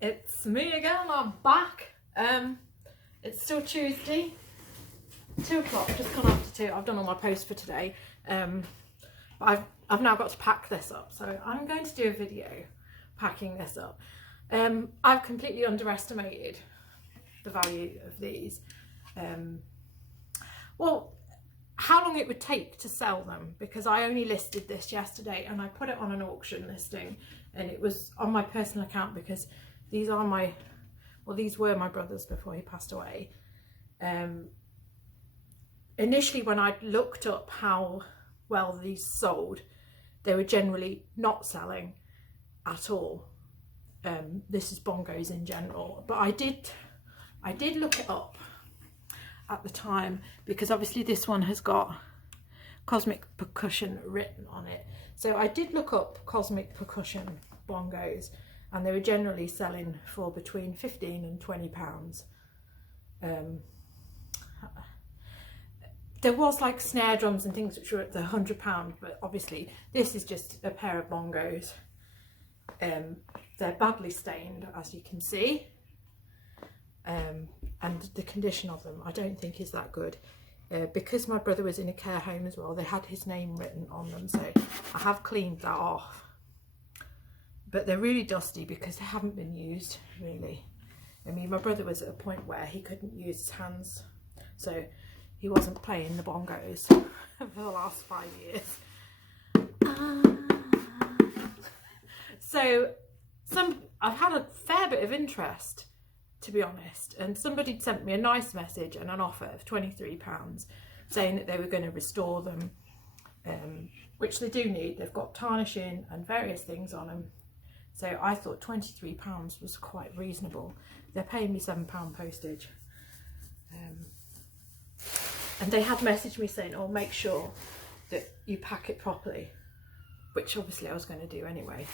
It's me again, I'm back. It's still Tuesday, 2 o'clock, just gone after 2. I've done all my posts for today. But I've now got to pack this up, so I'm going to do a video packing this up. I've completely underestimated the value of these. Well, how long it would take to sell them, because I only listed this yesterday and I put it on an auction listing, and it was on my personal account because these are these were my brother's before he passed away. Initially, when I looked up how well these sold, they were generally not selling at all. This is bongos in general, but I did look it up at the time, because obviously this one has got Cosmic Percussion written on it. So I did look up Cosmic Percussion bongos, and they were generally selling for between £15 and £20. There was like snare drums and things which were at the £100, but obviously this is just a pair of bongos. They're badly stained, as you can see, and the condition of them I don't think is that good. Because my brother was in a care home as well, they had his name written on them, so I have cleaned that off. But they're really dusty because they haven't been used, really. I mean, my brother was at a point where he couldn't use his hands, so he wasn't playing the bongos for the last 5 years. So I've had a fair bit of interest, to be honest, and somebody sent me a nice message and an offer of £23, saying that they were going to restore them, which they do need. They've got tarnishing and various things on them. So I thought £23 was quite reasonable. They're paying me £7 postage. And they had messaged me saying, oh, make sure that you pack it properly, which obviously I was going to do anyway.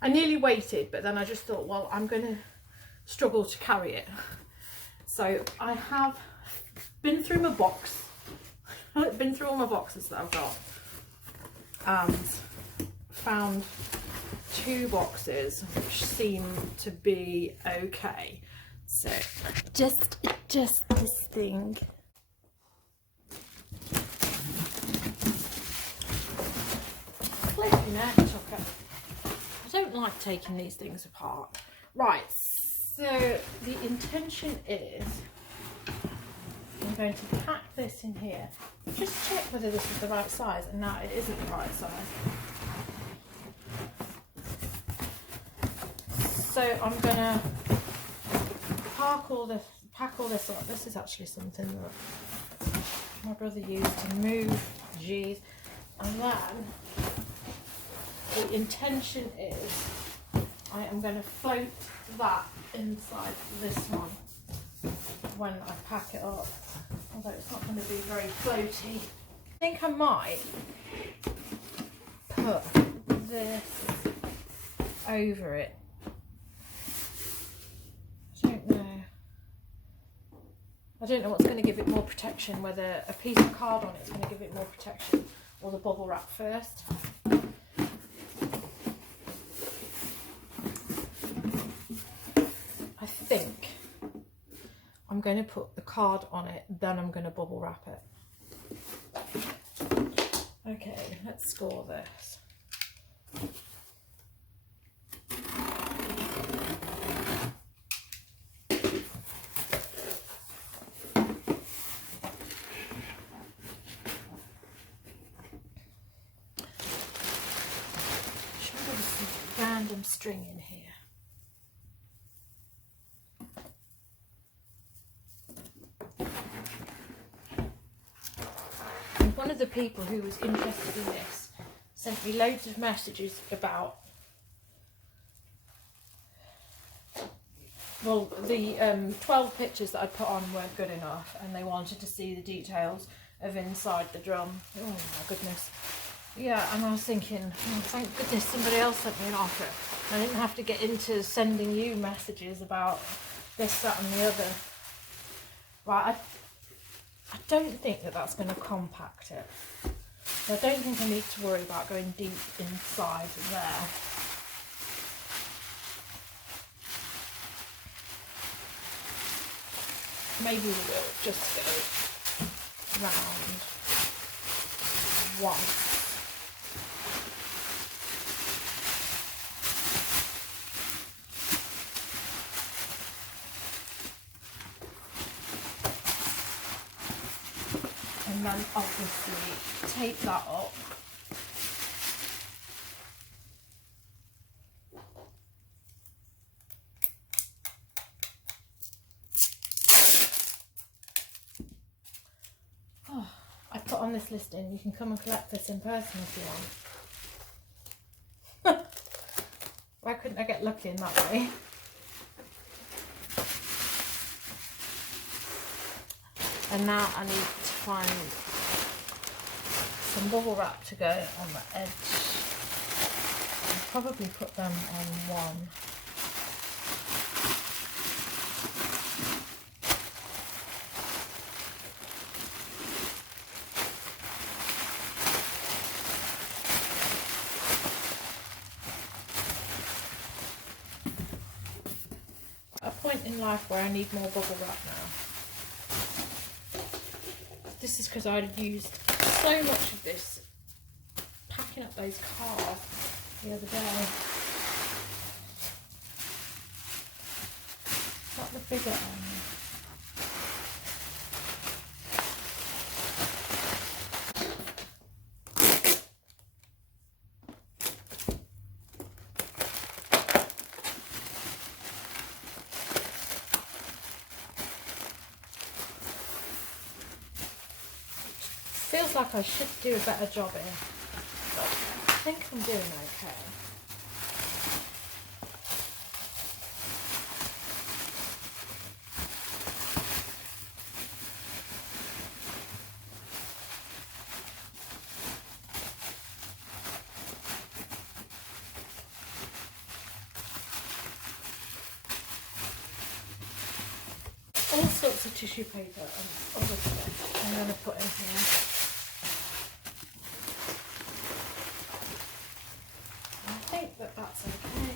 I nearly waited, but then I just thought, well, I'm going to struggle to carry it. So I have been through my box. I've been through all my boxes that I've got and found 2 boxes which seem to be okay. So just this thing. Flipping out, Tucker. I don't like taking these things apart. Right, so the intention is I'm going to pack this in here. Just check whether this is the right size, and no, it isn't the right size. So I'm gonna pack all this up. This is actually something that my brother used to move G's, and then the intention is I am going to float that inside this one when I pack it up, although it's not going to be very floaty. I think I might put this over it. I don't know what's going to give it more protection, whether a piece of card on it is going to give it more protection or the bubble wrap first. I think I'm going to put the card on it, then I'm going to bubble wrap it. Okay, let's score this. Random string in here. And one of the people who was interested in this sent me loads of messages about, well, the 12 pictures that I put on weren't good enough, and they wanted to see the details of inside the drum. Oh my goodness. Yeah, and I was thinking, oh, thank goodness somebody else sent me an offer. I didn't have to get into sending you messages about this, that and the other. Right, I don't think that that's going to compact it. So I don't think I need to worry about going deep inside there. maybe we will just go round once. And then obviously tape that up. Oh, I put on this listing, you can come and collect this in person if you want. Why couldn't I get lucky in that way? And now I need to find some bubble wrap to go on the edge. I'll probably put them on one. A point in life where I need more bubble wrap now. This is because I'd used so much of this packing up those cars the other day. Not the bigger one. Feels like I should do a better job here, but I think I'm doing okay. All sorts of tissue paper and other stuff I'm going to put in here. That's okay.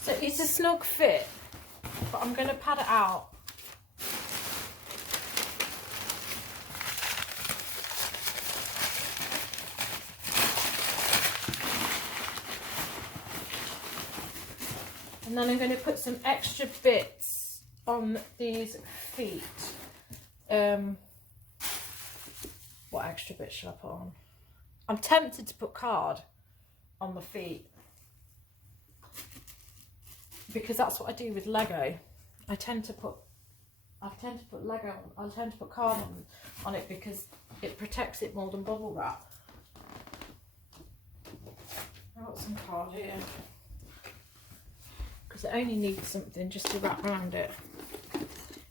So it's a snug fit, but I'm going to pad it out. And then I'm going to put some extra bits on these feet. What extra bit should I put on? I'm tempted to put card on the feet because that's what I do with Lego. I tend to put Lego on, I tend to put card on it because it protects it more than bubble wrap. I've got some card here because it only needs something just to wrap around it.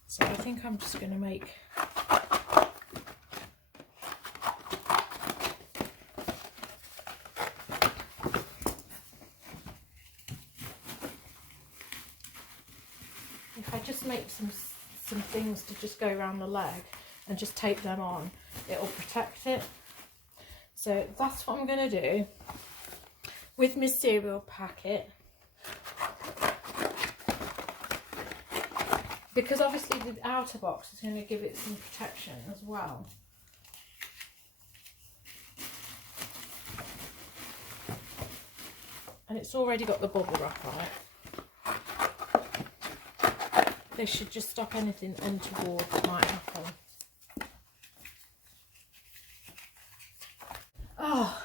So I think I'm just going to make if I just make some things to just go around the leg and just tape them on, it'll protect it. So that's what I'm going to do with my cereal packet. Because obviously the outer box is going to give it some protection as well. And it's already got the bubble wrap on it. They should just stop anything untoward that might happen. Oh,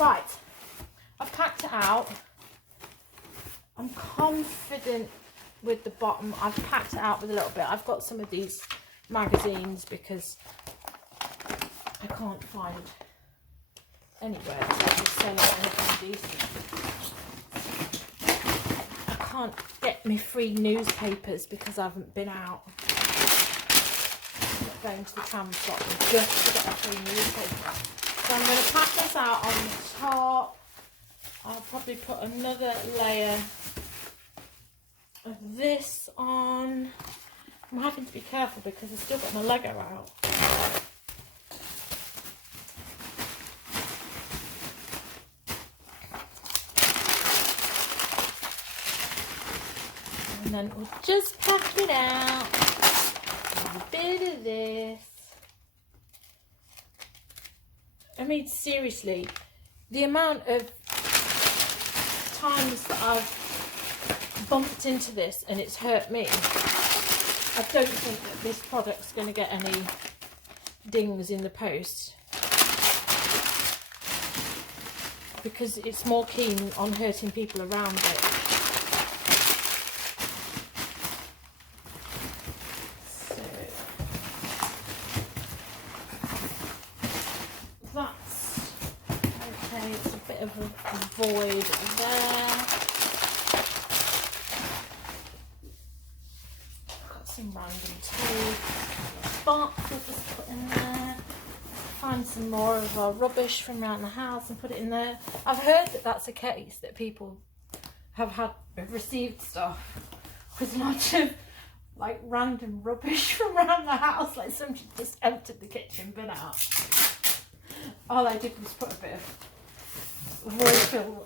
right. I've packed it out. I'm confident with the bottom. I've packed it out with a little bit. I've got some of these magazines because I can't find anywhere that is selling anything decent. I can't get me free newspapers because I haven't been out. I'm not going to the tram stop just to get a free newspaper. So I'm going to pack this out on the top. I'll probably put another layer of this on. I'm having to be careful because I've still got my Lego out. then we'll just pack it out. A bit of this. I mean, seriously, the amount of times that I've bumped into this and it's hurt me, I don't think that this product's going to get any dings in the post, because it's more keen on hurting people around it. So that's okay, it's a bit of a void there. Got some random tape, box I'll just put in there. Find some more of our rubbish from around the house and put it in there. I've heard that that's a case, that people have received stuff with lots of like random rubbish from around the house, like somebody just emptied the kitchen bin out. All I did was put a bit of refill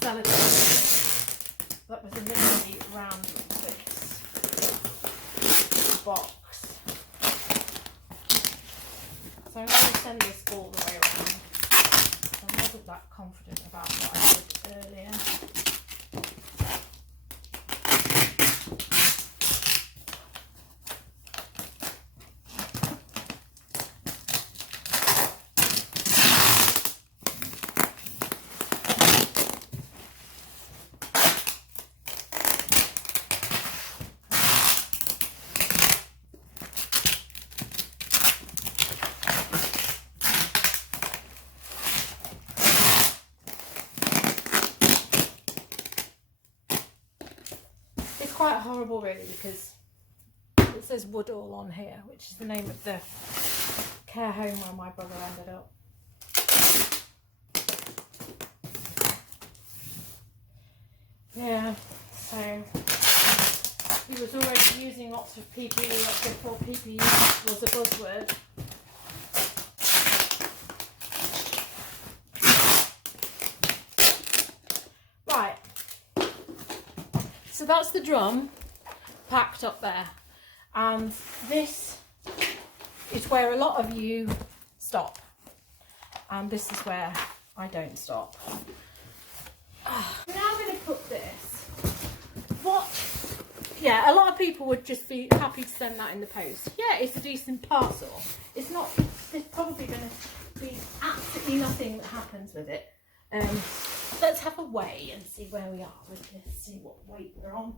sellotape that was in the really round this box. So I'm going to send this all the way around. I wasn't that confident about what I did earlier. Quite horrible really, because it says Woodall on here, which is the name of the care home where my brother ended up. Yeah, so he was already using lots of PPE before PPE was a buzzword. Right. So that's the drum packed up there, and this is where a lot of you stop, and this is where I don't stop. Now I'm going to put this. Yeah, a lot of people would just be happy to send that in the post. Yeah, it's a decent parcel. It's not, there's probably going to be absolutely nothing that happens with it. Let's have a weigh and see where we are with this, see what weight we're on.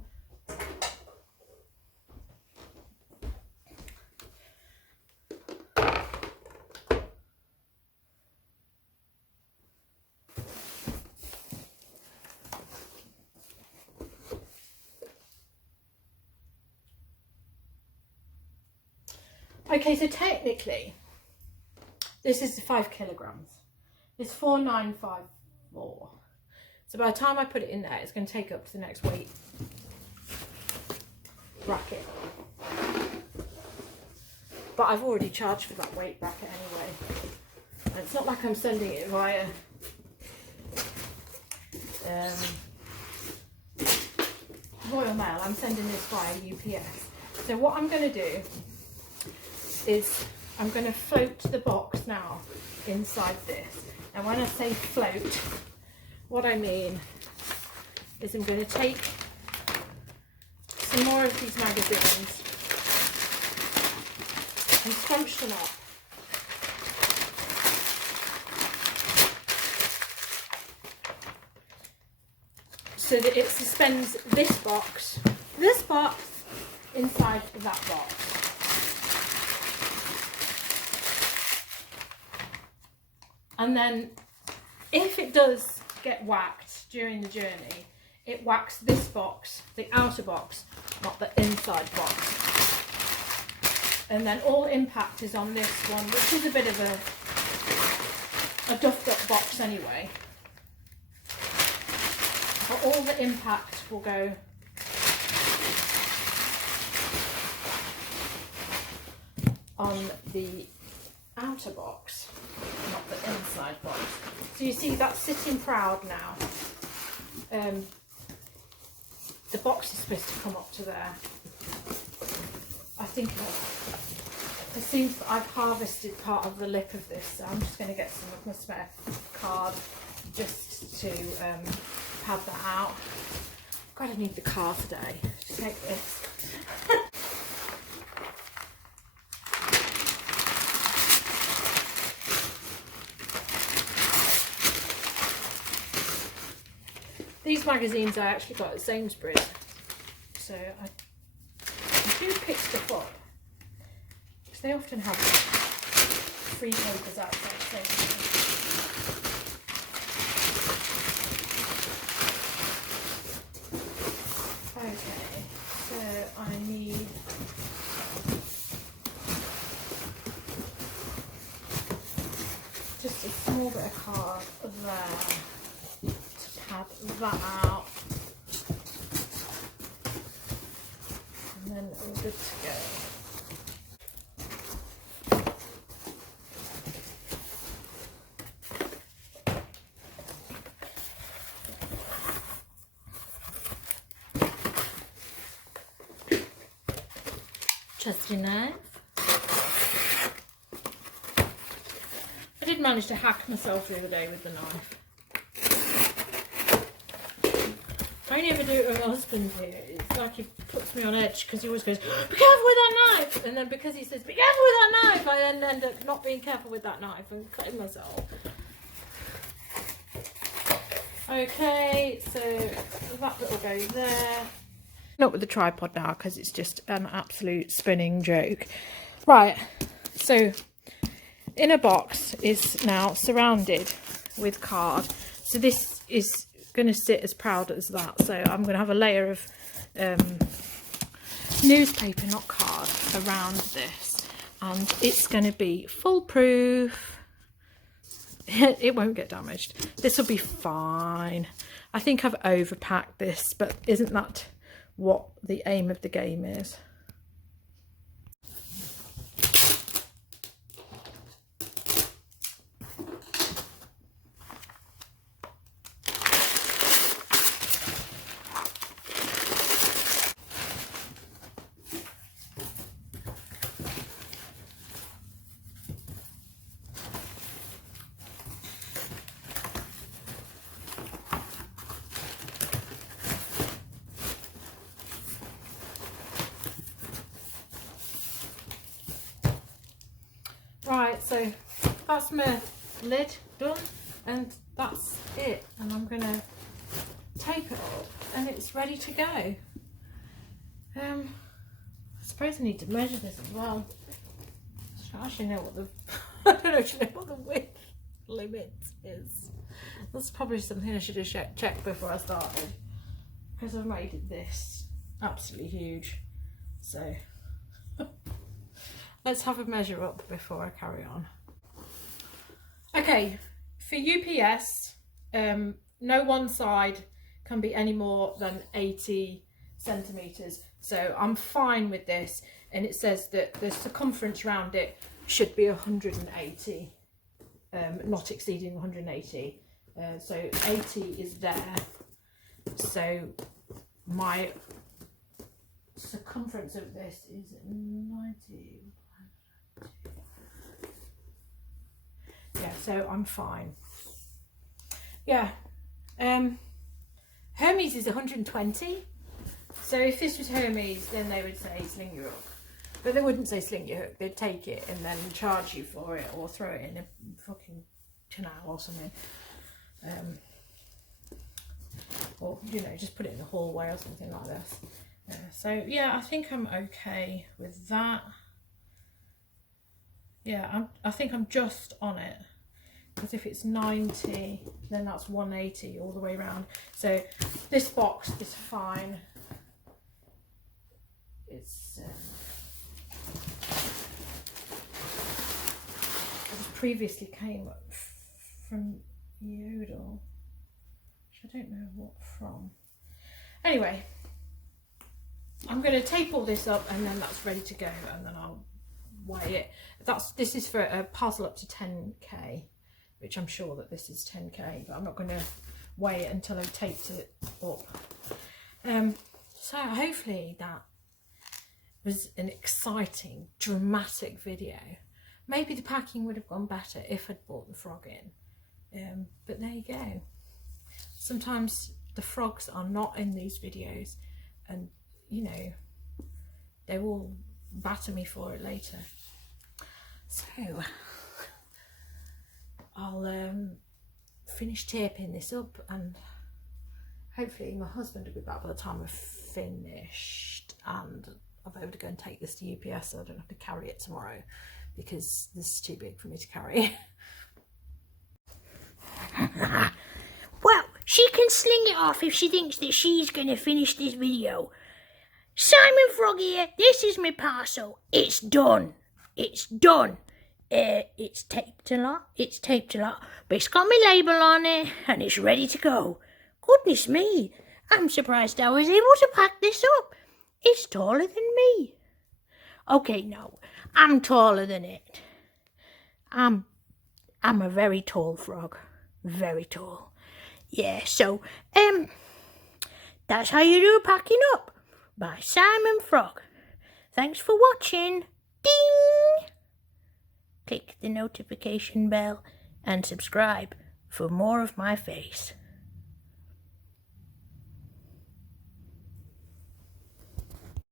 Okay, so technically this is 5 kilograms. It's 4954. So by the time I put it in there, it's going to take up to the next weight bracket. But I've already charged for that weight bracket anyway. And it's not like I'm sending it via Royal Mail. I'm sending this via UPS. So what I'm going to do is I'm going to float the box now inside this. And when I say float, what I mean is I'm going to take some more of these magazines and scrunch them up. So that it suspends this box inside that box. And then if it does get whacked during the journey, it whacks this box, the outer box, not the inside box. And then all impact is on this one, which is a bit of a duffed up box anyway. But all the impact will go on the outer box, not the inside box. So you see that's sitting proud now. the box is supposed to come up to there. I think it seems that I've harvested part of the lip of this, so I'm just going to get some of my spare card just to pad that out. God, I need the card today. Take this. These magazines I actually got at Sainsbury's, so I do pick stuff up because they often have free papers outside Sainsbury's. Okay, so I need just a small bit of card there. Pad that out, and then we're good to go. Trusty knife. I did manage to hack myself the other day with the knife. I never do it with my husband here. It's like he puts me on edge because he always goes, be careful with that knife! And then because he says, be careful with that knife, I then end up not being careful with that knife and cutting myself. Okay, so that little go there. Not with the tripod now because it's just an absolute spinning joke. Right, so inner box is now surrounded with card. So this is going to sit as proud as that, so I'm going to have a layer of newspaper, not card, around this, and it's going to be foolproof. It won't get damaged. This will be fine. I think I've overpacked this, but isn't that what the aim of the game is? Right, so that's my lid done, and that's it, and I'm going to tape it up and it's ready to go. I suppose I need to measure this as well. I don't actually know what the I don't actually know what the width limit is. That's probably something I should have checked before I started, because I've made this absolutely huge. So let's have a measure up before I carry on. Okay, for UPS, no one side can be any more than 80 centimetres. So I'm fine with this, and it says that the circumference around it should be 180, not exceeding 180. So 80 is there. So my circumference of this is 90. Yeah, so I'm fine. Yeah, Hermes is 120. So if this was Hermes, then they would say sling your hook. But they wouldn't say sling your hook. They'd take it and then charge you for it, or throw it in a fucking canal or something. Or, you know, just put it in the hallway or something like this. So yeah, I think I'm okay with that. Yeah, I think I'm just on it, because if it's 90, then that's 180 all the way around. So this box is fine. It's it previously came from Yodel, which I don't know what from. Anyway, I'm going to tape all this up, and then that's ready to go, and then I'll weigh it. This is for a parcel up to 10k, which I'm sure that this is 10k, but I'm not going to weigh it until I've taped it up. So hopefully that was an exciting, dramatic video. Maybe the packing would have gone better if I'd brought the frog in. But there you go. Sometimes the frogs are not in these videos, and you know, they will batter me for it later. So I'll finish taping this up, and hopefully my husband will be back by the time I've finished, and I'll be able to go and take this to UPS so I don't have to carry it tomorrow, because this is too big for me to carry. Well, she can sling it off if she thinks that she's going to finish this video. Simon Frog here, this is my parcel. It's done. It's done. It's taped a lot, but it's got my label on it and it's ready to go. Goodness me, I'm surprised I was able to pack this up. It's taller than me. Okay, no, I'm taller than it. I'm a very tall frog. Very tall. Yeah, so, that's how you do packing up by Simon Frog. Thanks for watching. Ding! Click the notification bell and subscribe for more of my face.